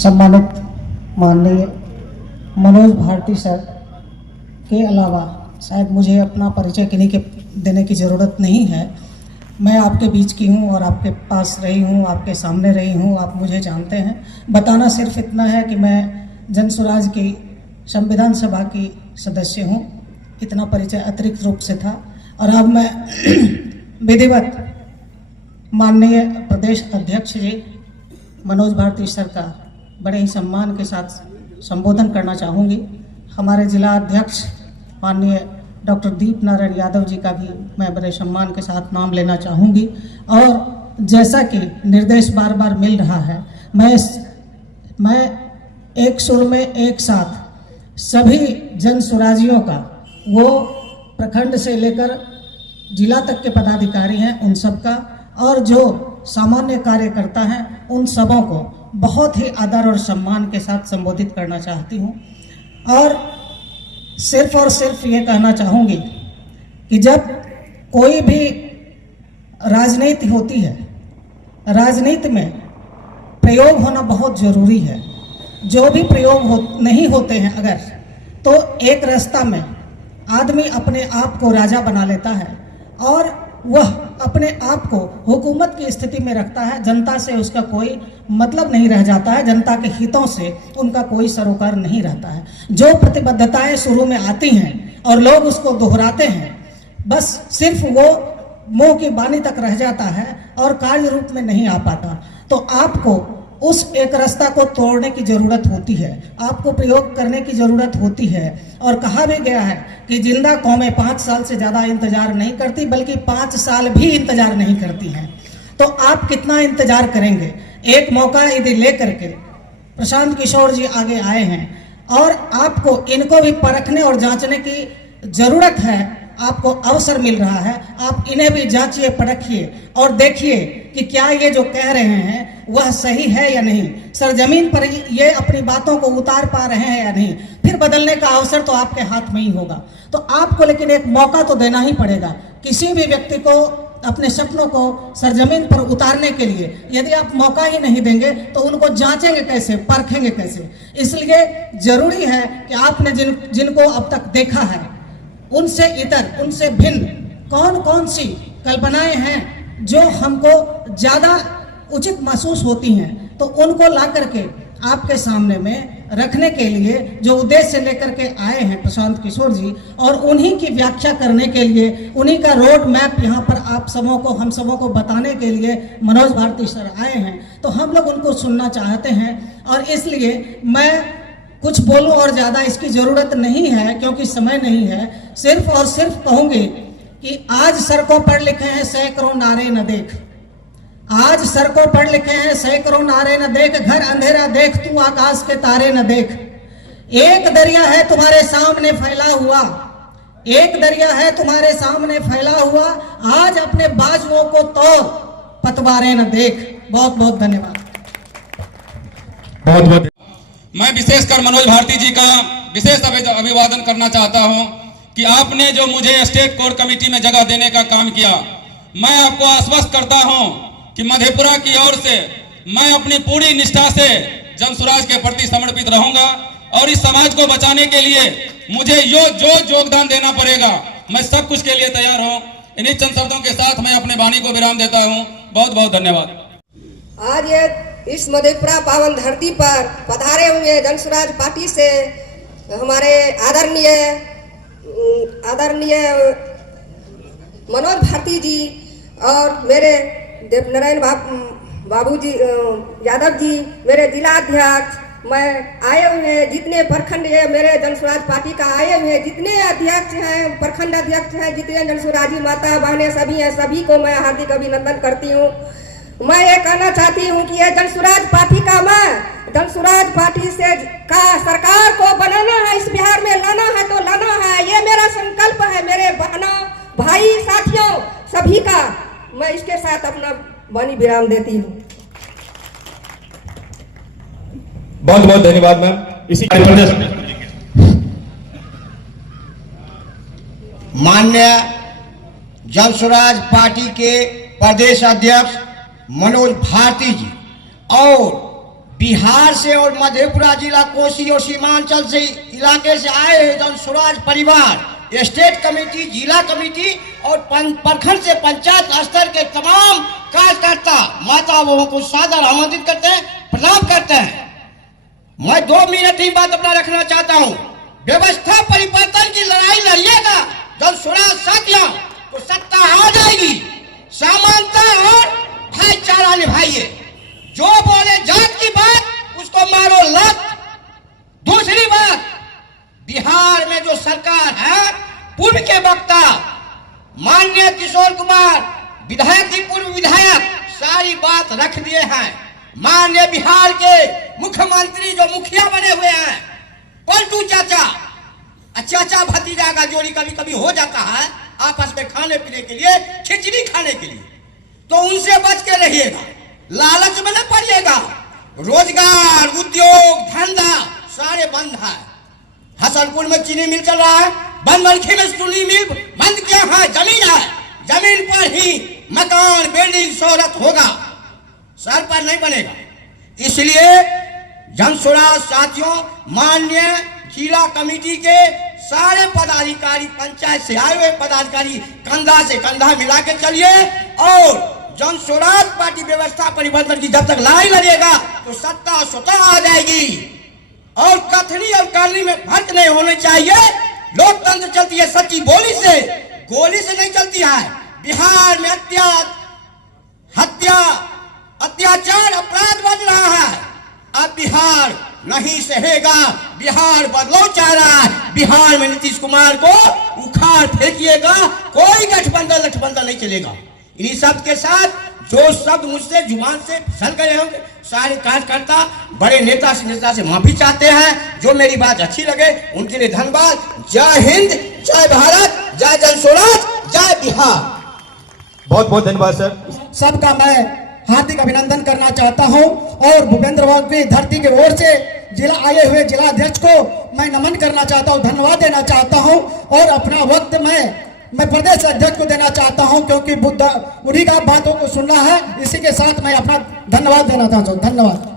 सम्मानित माननीय मनोज भारती सर के अलावा शायद मुझे अपना परिचय किन्हीं के देने की ज़रूरत नहीं है। मैं आपके बीच की हूँ और आपके पास रही हूँ, आपके सामने रही हूँ, आप मुझे जानते हैं। बताना सिर्फ इतना है कि मैं जन स्वराज की संविधान सभा की सदस्य हूँ। इतना परिचय अतिरिक्त रूप से था। और अब मैं विधिवत माननीय प्रदेश अध्यक्ष जी मनोज भारती सर का बड़े ही सम्मान के साथ संबोधन करना चाहूँगी। हमारे जिला अध्यक्ष माननीय डॉक्टर दीप नारायण यादव जी का भी मैं बड़े सम्मान के साथ नाम लेना चाहूँगी। और जैसा कि निर्देश बार बार मिल रहा है, मैं एक सुर में एक साथ सभी जन स्वराजियों का, वो प्रखंड से लेकर जिला तक के पदाधिकारी हैं उन सब का, और जो सामान्य कार्यकर्ता हैं उन सबों को बहुत ही आदर और सम्मान के साथ संबोधित करना चाहती हूँ। और सिर्फ ये कहना चाहूँगी कि जब कोई भी राजनीति होती है, राजनीति में प्रयोग होना बहुत ज़रूरी है। जो भी प्रयोग नहीं होते हैं अगर, तो एक रास्ता में आदमी अपने आप को राजा बना लेता है और वह अपने आप को हुकूमत की स्थिति में रखता है। जनता से उसका कोई मतलब नहीं रह जाता है, जनता के हितों से उनका कोई सरोकार नहीं रहता है। जो प्रतिबद्धताएं शुरू में आती हैं और लोग उसको दोहराते हैं, बस सिर्फ वो मुंह की बानी तक रह जाता है और कार्य रूप में नहीं आ पाता। तो आपको उस एक रास्ता को तोड़ने की ज़रूरत होती है, आपको प्रयोग करने की ज़रूरत होती है। और कहा भी गया है कि जिंदा कौमें 5 साल से ज़्यादा इंतज़ार नहीं करती, बल्कि 5 साल भी इंतज़ार नहीं करती हैं। तो आप कितना इंतज़ार करेंगे? एक मौका यदि ले करके प्रशांत किशोर जी आगे आए हैं और आपको इनको भी परखने और जांचने की ज़रूरत है, आपको अवसर मिल रहा है, आप इन्हें भी जांचिए, परखिए और देखिए कि क्या ये जो कह रहे हैं वह सही है या नहीं, सरजमीन पर ये अपनी बातों को उतार पा रहे हैं या नहीं। फिर बदलने का अवसर तो आपके हाथ में ही होगा। तो आपको लेकिन एक मौका तो देना ही पड़ेगा। किसी भी व्यक्ति को अपने सपनों को सरजमीन पर उतारने के लिए यदि आप मौका ही नहीं देंगे तो उनको जांचेंगे कैसे, परखेंगे कैसे? इसलिए जरूरी है कि आपने जिनको अब तक देखा है, उनसे इतर, उनसे भिन्न कौन कौन सी कल्पनाएं हैं जो हमको ज़्यादा उचित महसूस होती हैं, तो उनको ला करके आपके सामने में रखने के लिए जो उद्देश्य लेकर के आए हैं प्रशांत किशोर जी, और उन्हीं की व्याख्या करने के लिए, उन्हीं का रोड मैप यहाँ पर आप सबों को, हम सबों को बताने के लिए मनोज भारती सर आए हैं। तो हम लोग उनको सुनना चाहते हैं और इसलिए मैं कुछ बोलूं और ज़्यादा इसकी ज़रूरत नहीं है क्योंकि समय नहीं है। सिर्फ और सिर्फ कहूँगी कि आज सड़कों पर लिखे हैं सैकड़ों नारे न देख, आज सड़कों पर लिखे हैं सैकड़ों नारे न देख, घर अंधेरा देख तू आकाश के तारे न देख। एक दरिया है तुम्हारे सामने फैला हुआ, एक दरिया है तुम्हारे सामने फैला हुआ, आज अपने बाजुओं को तोड़ पतवारे न देख। बहुत बहुत धन्यवाद। बहुत बहुत मैं विशेषकर मनोज भारती जी का विशेष अभिवादन करना चाहता हूं कि आपने जो मुझे स्टेट कोर कमेटी में जगह देने का काम किया। मैं आपको आश्वस्त करता हूं कि मधेपुरा की ओर से मैं अपनी पूरी निष्ठा से जन स्वराज के प्रति समर्पित रहूंगा और इस समाज को बचाने के लिए मुझे जो योगदान देना पड़ेगा, मैं सब कुछ के लिए तैयार हूं। इन्हीं चंद शब्दों के साथ मैं अपने वाणी को विराम देता हूं। बहुत बहुत धन्यवाद। आज ये इस मधेपुरा पावन धरती पर पधारे हुए जन स्वराज पार्टी से हमारे आदरणीय मनोज भारती जी और मेरे देवनारायण बाबू जी यादव जी, मेरे जिला अध्यक्ष, मैं आए हुए जितने प्रखंड ये मेरे जन स्वराज पार्टी का आए हुए जितने अध्यक्ष हैं, प्रखंड अध्यक्ष हैं, जितने जन स्वराजी माता बहनें सभी हैं, सभी को मैं हार्दिक अभिनंदन करती हूँ। मैं ये कहना चाहती हूँ कि ये जन स्वराज पार्टी का, मैं जन स्वराज पार्टी से का सरकार को बनाना है, इस बिहार में लाना है तो लाना है, ये मेरा संकल्प है। मेरे बहनों, भाई, साथियों सभी का मैं इसके साथ अपना वाणी विराम देती हूँ। बहुत बहुत धन्यवाद मैम। इसी माननीय जन स्वराज पार्टी के प्रदेश अध्यक्ष मनोज भारती जी और बिहार से और मधेपुरा जिला कोसी और सीमांचल से इलाके से आए हैं जन स्वराज परिवार, स्टेट कमेटी, जिला कमेटी और प्रखंड से पंचायत स्तर के तमाम कार्यकर्ता माता बहनों को सादर आमंत्रित करते हैं, प्रणाम करते हैं। मैं 2 मिनट ही बात अपना रखना चाहता हूँ। व्यवस्था परिवर्तन की लड़ाई लड़िएगा जब स्वराज साथियों तो सत्ता आ जाएगी। समानता और भाईचारा निभाइए। जो बोले जात की बात उसको मारो लत। दूसरी बात, बिहार में जो सरकार है, पूर्व के वक्ता माननीय किशोर कुमार विधायक जी, पूर्व विधायक, सारी बात रख दिए हैं। माननीय बिहार के मुख्यमंत्री जो मुखिया बने हुए हैं, पलटू चाचा, चाचा भतीजा का जोड़ी कभी कभी हो जाता है आपस में खाने पीने के लिए, खिचड़ी खाने के लिए, तो उनसे बच के रहिएगा। लालच में न पड़िएगा। रोजगार, उद्योग, धंधा सारे बंद है। हसनपुर में चीनी मिल चल रहा है, बनमनखी में चीनी मिल बंद किया है। जमीन है, जमीन पर ही मकान, बिल्डिंग, शोहरत होगा, सर पर नहीं बनेगा। इसलिए जन स्वराज साथियों, माननीय जिला कमेटी के सारे पदाधिकारी, पंचायत से आए हुए पदाधिकारी कंधा से कंधा मिला के चलिए और जन स्वराज पार्टी व्यवस्था परिवर्तन की जब तक लड़ाई लड़ेगा तो सत्ता स्वतः आ जाएगी। और कथनी और करनी में फर्क नहीं होना चाहिए। लोकतंत्र चलती है सच्ची बोली से, गोली से नहीं चलती है। बिहार में हत्या, अत्याचार, अपराध बढ़ रहा है। अब बिहार नहीं सहेगा। बिहार बदलाव चाह रहा है। बिहार में नीतीश कुमार को उखाड़ फेंकिएगा। कोई गठबंधन नहीं चलेगा। इन्हीं सब के साथ जो शब्द मुझसे जुबान से फिसल गए होंगे, सारे कार्यकर्ता बड़े नेता से माफी चाहते हैं। जो मेरी बात अच्छी लगे उनके लिए धन्यवाद। जय हिंद, जय भारत, जय जन स्वराज, जय बिहार। बहुत बहुत धन्यवाद सर। सबका मैं हार्दिक अभिनंदन करना चाहता हूं और भूपेंद्र बाबू की धरती की ओर से जिला आए हुए जिला अध्यक्ष को मैं नमन करना चाहता हूं, धन्यवाद देना चाहता हूं। और अपना वक्त मैं प्रदेश अध्यक्ष को देना चाहता हूं क्योंकि उन्हीं का बातों को सुनना है। इसी के साथ मैं अपना धन्यवाद देना चाहता हूं। धन्यवाद।